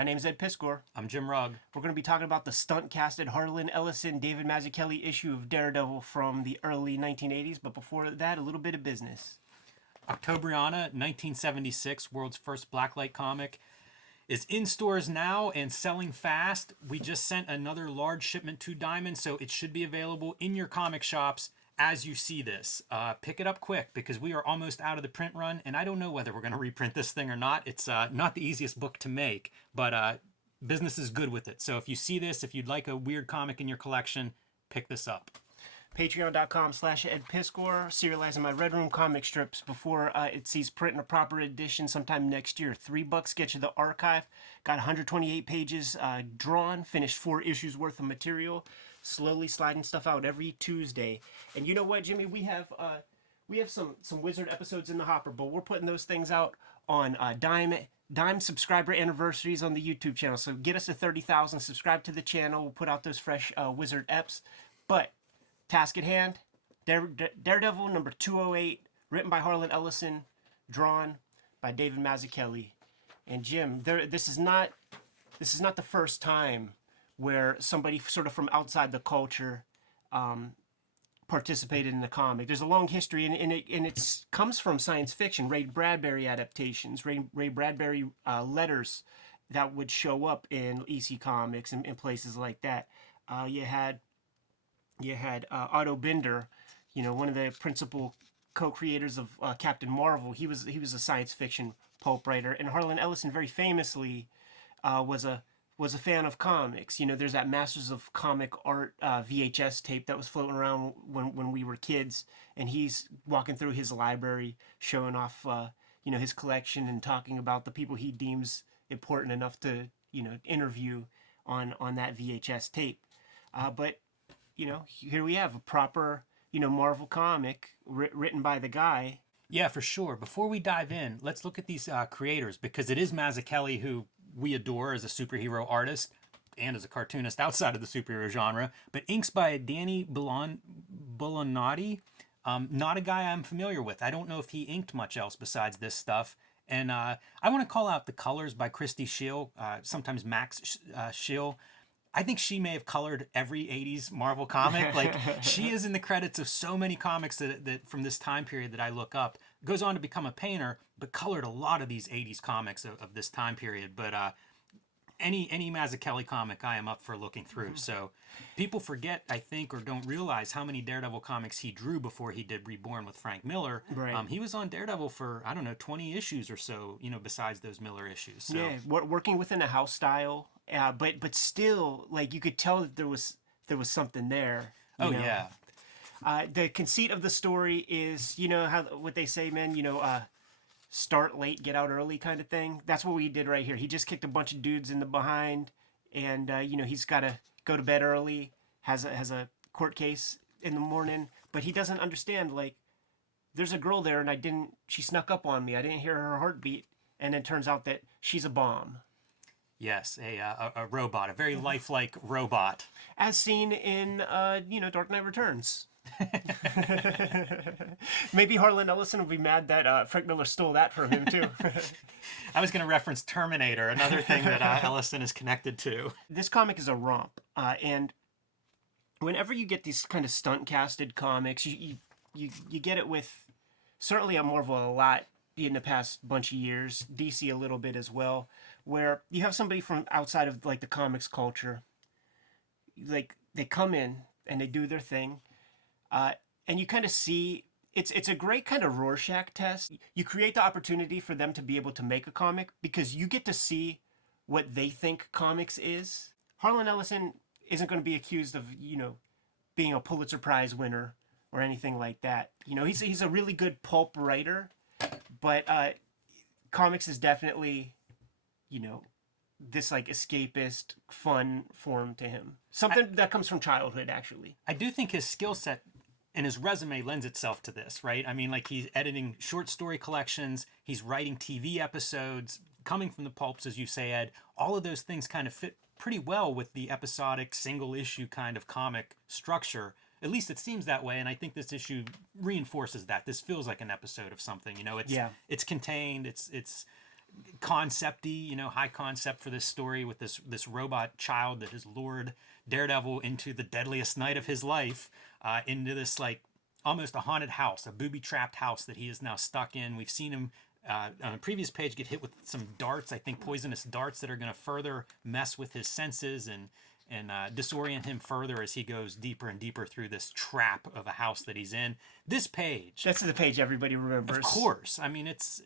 My name's Ed Piskor. I'm Jim Rugg. We're going to be talking about the stunt-casted Harlan Ellison, David Mazzucchelli issue of Daredevil from the early 1980s. But before that, a little bit of business. Octobriana, 1976, world's first blacklight comic, is in stores now and selling fast. We just sent another large shipment to Diamond, so it should be available in your comic shops as you see this. Pick it up quick because we are almost out of the print run, and I don't know whether we're going to reprint this thing or not. It's not the easiest book to make, but business is good with it. So if you see this, if you'd like a weird comic in your collection, pick this up. Patreon.com/EdPiskor, serializing my Red Room comic strips before it sees print in a proper edition sometime next year. $3 gets you the archive. Got 128 pages drawn, finished 4 issues worth of material. Slowly sliding stuff out every Tuesday. And you know what, Jimmy? We have some Wizard episodes in the hopper, but we're putting those things out on Dime subscriber anniversaries on the YouTube channel. So get us to 30,000, subscribe to the channel. We'll put out those fresh Wizard eps. But task at hand, Daredevil number 208, written by Harlan Ellison, drawn by David Mazzucchelli. And Jim, this is not the first time where somebody sort of from outside the culture participated in the comic. There's a long history, and it comes from science fiction, Ray Bradbury adaptations, Ray Bradbury letters that would show up in EC Comics and in places like that. You had Otto Binder, one of the principal co-creators of Captain Marvel. He was a science fiction pulp writer, and Harlan Ellison very famously was a fan of comics. There's that Masters of Comic Art VHS tape that was floating around when we were kids, and he's walking through his library, showing off his collection and talking about the people he deems important enough to interview on that VHS tape. But here we have a proper Marvel comic written by the guy. Yeah, for sure. Before we dive in, let's look at these creators, because it is Mazzucchelli who we adore as a superhero artist and as a cartoonist outside of the superhero genre, but inks by Danny Bullonati, not a guy I'm familiar with. I don't know if he inked much else besides this stuff. And I want to call out the colors by Christy Schill, sometimes Max Schill. I think she may have colored every 80s Marvel comic. Like, she is in the credits of so many comics that from this time period that I look up. Goes on to become a painter, but colored a lot of these 80s comics of this time period. But any Mazzucchelli comic I am up for looking through. So people forget, I think, or don't realize how many Daredevil comics he drew before he did Reborn with Frank Miller. Right. He was on Daredevil for, 20 issues or so, besides those Miller issues. So. Yeah, working within a house style, but still, like, you could tell that there was something there. Oh, yeah. The conceit of the story is, what they say, man, start late, get out early kind of thing. That's what we did right here. He just kicked a bunch of dudes in the behind, and he's got to go to bed early, has a court case in the morning, but he doesn't understand, like, there's a girl there, and she snuck up on me. I didn't hear her heartbeat, and it turns out that she's a bomb. Yes, a robot, a very lifelike robot. As seen in, Dark Knight Returns. Maybe Harlan Ellison will be mad that Frank Miller stole that from him too. I was going to reference Terminator, another thing that Ellison is connected to. This comic is a romp, and whenever you get these kind of stunt casted comics, you get it with certainly on Marvel a lot in the past bunch of years, DC a little bit as well, where you have somebody from outside of like the comics culture, like they come in and they do their thing. And you kind of see, it's a great kind of Rorschach test. You create the opportunity for them to be able to make a comic because you get to see what they think comics is. Harlan Ellison isn't going to be accused of, being a Pulitzer Prize winner or anything like that. He's a really good pulp writer, but comics is definitely, this like escapist, fun form to him. Something that comes from childhood, actually. I do think his skill set and his resume lends itself to this, right? I mean, like, he's editing short story collections, he's writing TV episodes, coming from the pulps, as you say, Ed. All of those things kind of fit pretty well with the episodic, single issue kind of comic structure. At least it seems that way, and I think this issue reinforces that. This feels like an episode of something, It's contained. It's concept-y, high concept for this story with this robot child that has lured Daredevil into the deadliest night of his life, into this like almost a haunted house, a booby-trapped house that he is now stuck in. We've seen him on a previous page get hit with some darts, I think poisonous darts that are going to further mess with his senses and disorient him further as he goes deeper and deeper through this trap of a house that he's in. This page. That's the page everybody remembers. Of course. I mean, it's,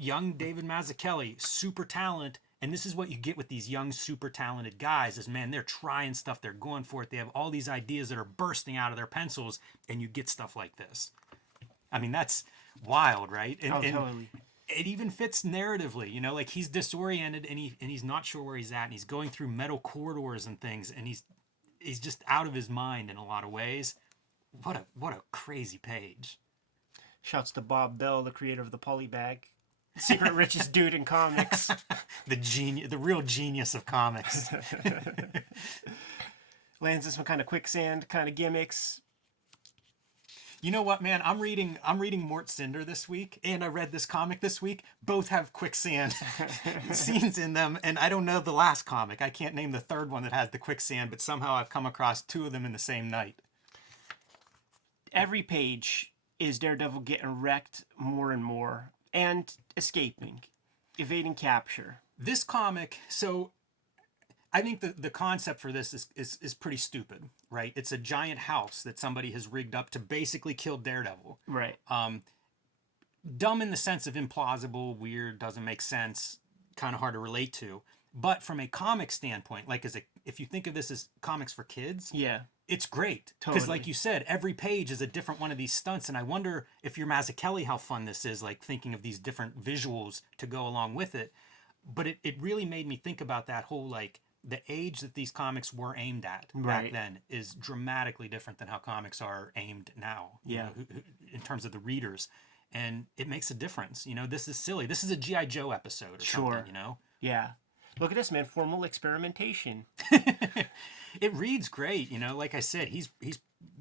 young David Mazzucchelli, super talent. And this is what you get with these young, super talented guys is, man, they're trying stuff. They're going for it. They have all these ideas that are bursting out of their pencils, and you get stuff like this. I mean, that's wild, right? And, totally. It even fits narratively, like he's disoriented and he's not sure where he's at, and he's going through metal corridors and things, and he's just out of his mind in a lot of ways. What a crazy page. Shouts to Bob Bell, the creator of the Polybag, secret richest dude in comics. The real genius of comics. Lands in some kind of quicksand kind of gimmicks. You know what, man? I'm reading Mort Cinder this week, and I read this comic this week. Both have quicksand scenes in them, and I don't know the last comic. I can't name the third one that has the quicksand, but somehow I've come across two of them in the same night. Every page is Daredevil getting wrecked more and more, and escaping, evading capture. This comic, so I think the concept for this is pretty stupid, right? It's a giant house that somebody has rigged up to basically kill Daredevil. Right. Dumb in the sense of implausible, weird, doesn't make sense, kind of hard to relate to. But from a comic standpoint, like if you think of this as comics for kids, yeah, it's great. Totally. Because like you said, every page is a different one of these stunts. And I wonder if you're Mazzucchelli, how fun this is, like thinking of these different visuals to go along with it. But it really made me think about that whole, like, the age that these comics were aimed at back then is dramatically different than how comics are aimed now. Yeah. In terms of the readers. And it makes a difference. This is silly. This is a G.I. Joe episode or something, Yeah. Look at this, man. Formal experimentation. It reads great, Like I said, he's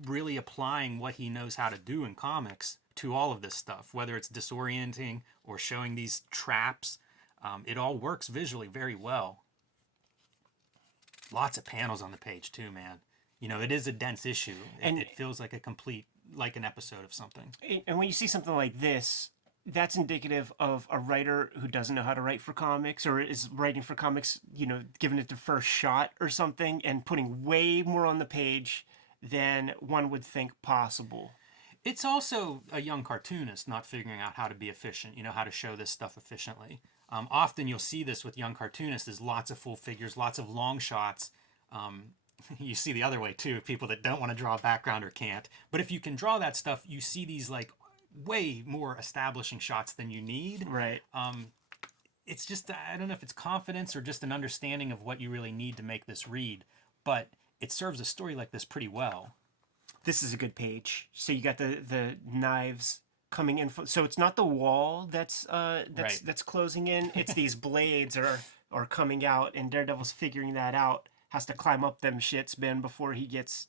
really applying what he knows how to do in comics to all of this stuff, whether it's disorienting or showing these traps. It all works visually very well. Lots of panels on the page too, man. It is a dense issue, and it feels like like an episode of something. And when you see something like this, that's indicative of a writer who doesn't know how to write for comics, or is writing for comics, giving it the first shot or something, and putting way more on the page than one would think possible. It's also a young cartoonist not figuring out how to be efficient, how to show this stuff efficiently. Often you'll see this with young cartoonists. There's lots of full figures, lots of long shots. You see the other way too, people that don't want to draw a background or can't. But if you can draw that stuff, you see these like way more establishing shots than you need. Right. It's just, I don't know if it's confidence or just an understanding of what you really need to make this read, but it serves a story like this pretty well. This is a good page. So you got the knives coming in. So it's not the wall that's closing in. It's these blades are coming out, and Daredevil's figuring that out. Has to climb up them shits, Ben, before he gets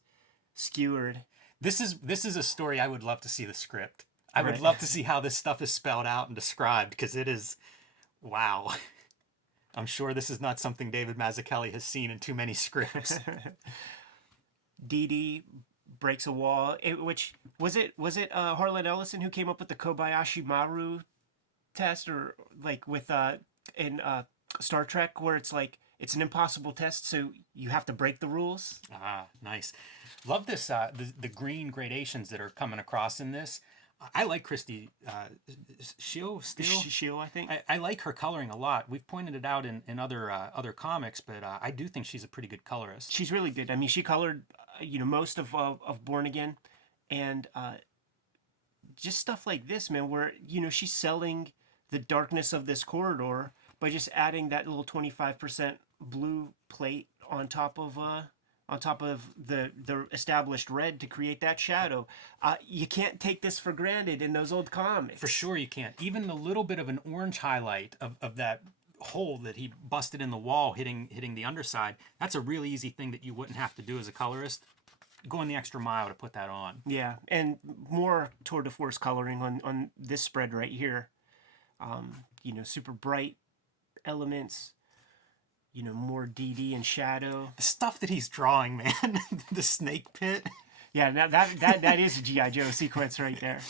skewered. This is a story I would love to see the script. I would love to see how this stuff is spelled out and described, because it is, wow. I'm sure this is not something David Mazzucchelli has seen in too many scripts. Dee Dee breaks a wall. Which was it Harlan Ellison who came up with the Kobayashi Maru test, or like with in Star Trek, where it's like it's an impossible test, so you have to break the rules. Ah, nice. Love this the green gradations that are coming across in this. I like Christy Shield, I think. I like her coloring a lot. We've pointed it out in other comics, but I do think she's a pretty good colorist. She's really good. I mean, she colored most of Born Again, and just stuff like this, man, where she's selling the darkness of this corridor by just adding that little 25% blue plate on top of the established red to create that shadow. You can't take this for granted in those old comics. For sure you can't. Even the little bit of an orange highlight of that hole that he busted in the wall hitting the underside, that's a really easy thing that you wouldn't have to do as a colorist. Going the extra mile to put that on. Yeah, and more tour de force coloring on this spread right here. Super bright elements, more DD and shadow. The stuff that he's drawing, man. The snake pit. Yeah, now that is a G.I. Joe sequence right there.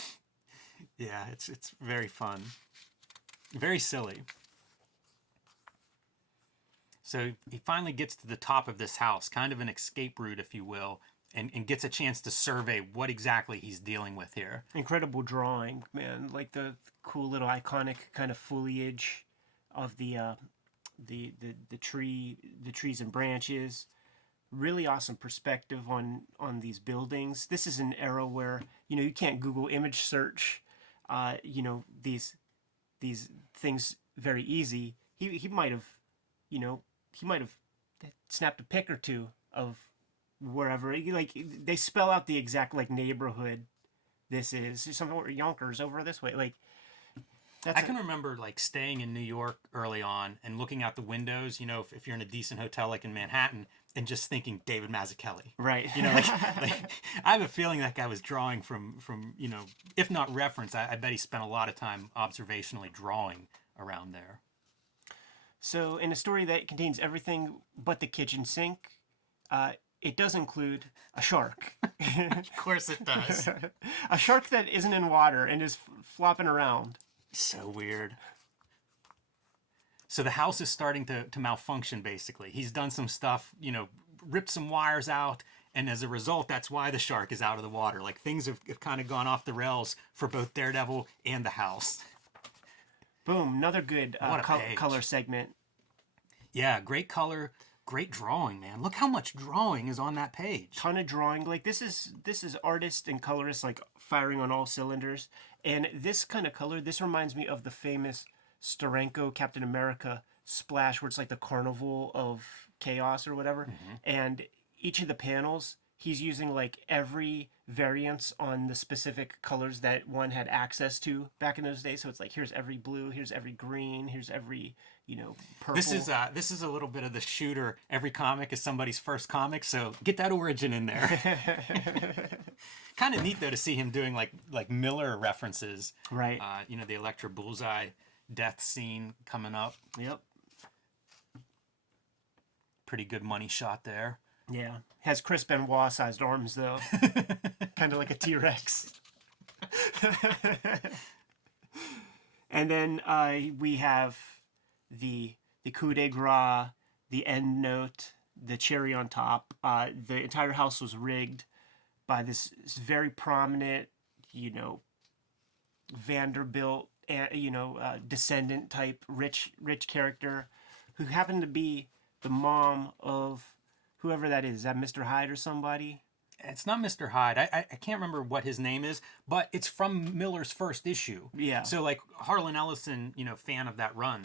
Yeah, it's very fun. Very silly. So he finally gets to the top of this house, kind of an escape route, if you will, and gets a chance to survey what exactly he's dealing with here. Incredible drawing, man. Like the cool little iconic kind of foliage of the trees and branches. Really awesome perspective on these buildings. This is an era where you can't Google image search these things very easy. He might have snapped a pic or two of wherever. Like they spell out the exact neighborhood this is. Somewhere Yonkers over this way. Like I can remember staying in New York early on and looking out the windows, if you're in a decent hotel like in Manhattan, and just thinking David Mazzucchelli. Right. I have a feeling that guy was drawing from if not reference, I bet he spent a lot of time observationally drawing around there. So in a story that contains everything but the kitchen sink, it does include a shark. Of course it does. A shark that isn't in water and is flopping around. So weird. So the house is starting to malfunction, basically. He's done some stuff, ripped some wires out, and as a result, that's why the shark is out of the water. Like, things have kind of gone off the rails for both Daredevil and the house. Boom, another good color segment. Yeah, great color, great drawing, man. Look how much drawing is on that page. Ton of drawing. Like, this is artist and colorist, firing on all cylinders. And this kind of color, this reminds me of the famous Steranko Captain America splash, where it's like the carnival of chaos or whatever. Mm-hmm. And each of the panels, he's using every variance on the specific colors that one had access to back in those days. So it's here's every blue, here's every green, here's every purple. This is a little bit of the shooter. Every comic is somebody's first comic, so get that origin in there. Kind of neat though to see him doing like Miller references. Right. The Elektra Bullseye death scene coming up. Yep. Pretty good money shot there. Yeah. Has Chris Benoit sized arms though. Kind of like a T-Rex. And then we have the coup de grace, the end note, the cherry on top. The entire house was rigged by this very prominent, Vanderbilt, descendant type rich character, who happened to be the mom of whoever that is. Is that Mr. Hyde or somebody? It's not Mr. Hyde. I can't remember what his name is, but it's from Miller's first issue. Yeah. So Harlan Ellison, fan of that run,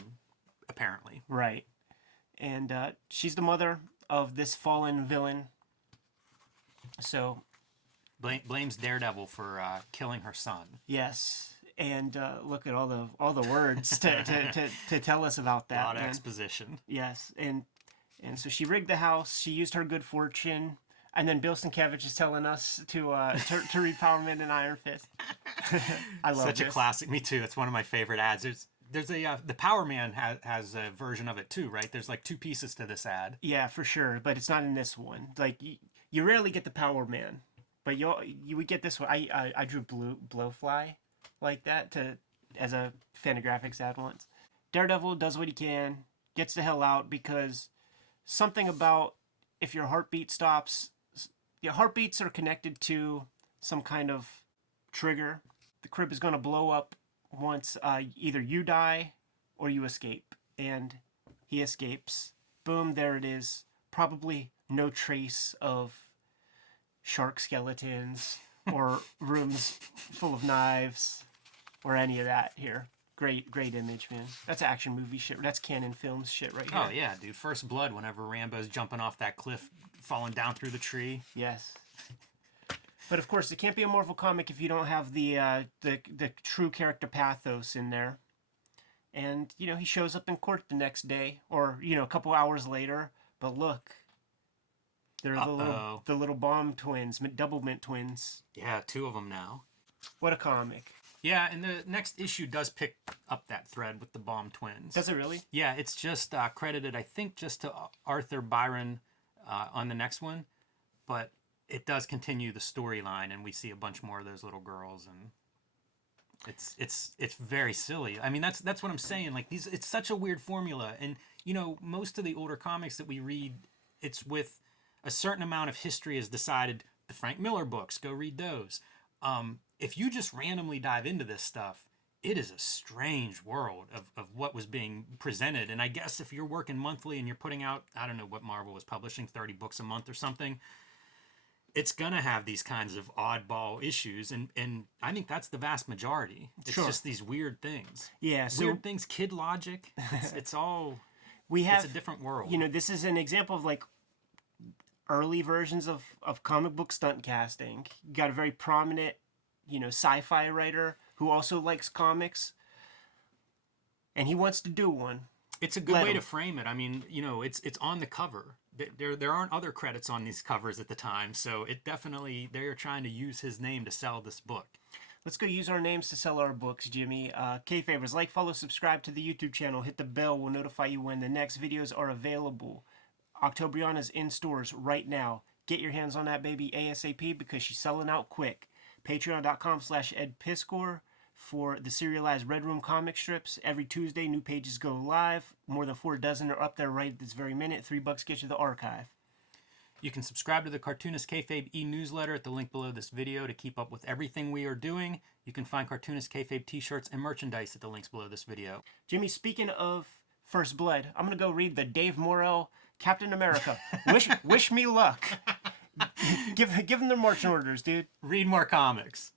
apparently. Right. And she's the mother of this fallen villain. So blames Daredevil for killing her son. Yes. And look at all the words to tell us about that. A lot of exposition. Yes. And so she rigged the house. She used her good fortune. And then Bill Sienkiewicz is telling us to read Power Man and Iron Fist. I love Such a classic. Me too. It's one of my favorite ads. There's a the Power Man has a version of it too, right? There's 2 pieces to this ad. Yeah, for sure, but it's not in this one. You rarely get the Power Man, but you would get this one. I drew Blowfly like that as a Fantagraphics ad once. Daredevil does what he can, gets the hell out, because something about if your heartbeat stops. Your heartbeats are connected to some kind of trigger. The crib is going to blow up once either you die or you escape. And he escapes. Boom, there it is. Probably no trace of shark skeletons or rooms full of knives or any of that here. Great image, man. That's action movie shit. That's Canon Films shit right here. Oh, yeah, dude. First Blood, whenever Rambo's jumping off that cliff, falling down through the tree. Yes. But of course, it can't be a Marvel comic if you don't have the true character pathos in there. And, he shows up in court the next day, or, a couple hours later. But look, they're the little bomb twins, double mint twins. Yeah, 2 of them now. What a comic. Yeah, and the next issue does pick up that thread with the Baum twins. Does it really? Yeah, it's just credited, I think, just to Arthur Byron on the next one, but it does continue the storyline, and we see a bunch more of those little girls, and it's very silly. I mean, that's what I'm saying. Like it's such a weird formula, and you know, most of the older comics that we read, it's with a certain amount of history is decided. The Frank Miller books, go read those. If you just randomly dive into this stuff, it is a strange world of what was being presented. And I guess if you're working monthly and you're putting out, I don't know what Marvel was publishing, 30 books a month or something, it's going to have these kinds of oddball issues. And I think that's the vast majority. It's Sure. just these weird things. Yeah. So Weird things, kid logic. It's all, we have, it's a different world. you know, this is an example of like early versions of comic book stunt casting. You got a very prominent, you know, sci-fi writer who also likes comics, and he wants to do one. It's a good Let way 'em. to frame it. I mean, you know, it's on the cover. There aren't other credits on these covers at the time, so it definitely, they're trying to use his name to sell this book. Let's go use our names to sell our books, Jimmy. Kayfabers, like, follow, subscribe to the YouTube channel. Hit the bell. We'll notify you when the next videos are available. Octobriana is in stores right now. Get your hands on that baby ASAP because she's selling out quick. Patreon.com/EdPiscor for the serialized Red Room comic strips. Every Tuesday, new pages go live. More than 4 dozen are up there right this very minute. $3 gets you the archive. You can subscribe to the Cartoonist Kayfabe e-newsletter at the link below this video to keep up with everything we are doing. You can find Cartoonist Kayfabe t-shirts and merchandise at the links below this video. Jimmy, speaking of First Blood, I'm going to go read the Dave Morrell Captain America. Wish me luck. Give them their marching orders, dude. Read more comics.